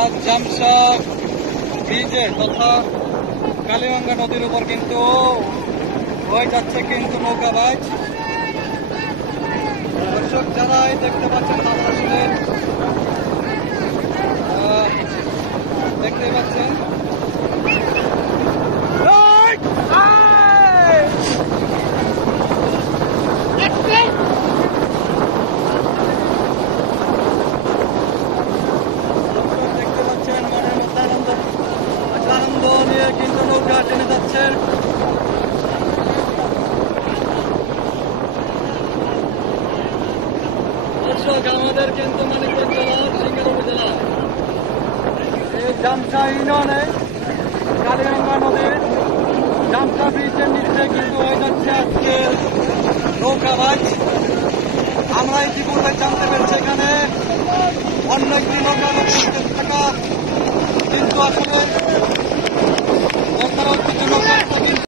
আজ জামসা ব্রিজে তথা কালীগঙ্গা নদীর উপর কিন্তু হয়ে যাচ্ছে কিন্তু নৌকাবাজ। দর্শক যারা দেখতে পাচ্ছেন তারা আসলে দেখতে পাচ্ছেন আনন্দ নিয়ে কিন্তু নৌকা টেনে যাচ্ছে। দর্শক আমাদের কিন্তু মানিকগঞ্জ জেলার সিঙ্গার উপজেলা এই জামসা ইউনিয়নে কালীগঙ্গা নদীর জামসা ব্রিজের নিচে কিন্তু হয়ে যাচ্ছে আজকে নৌকাবাজ। আমরা ইতিপূর্বে জানতে পেরেছি এখানে অন্য একটি নৌকা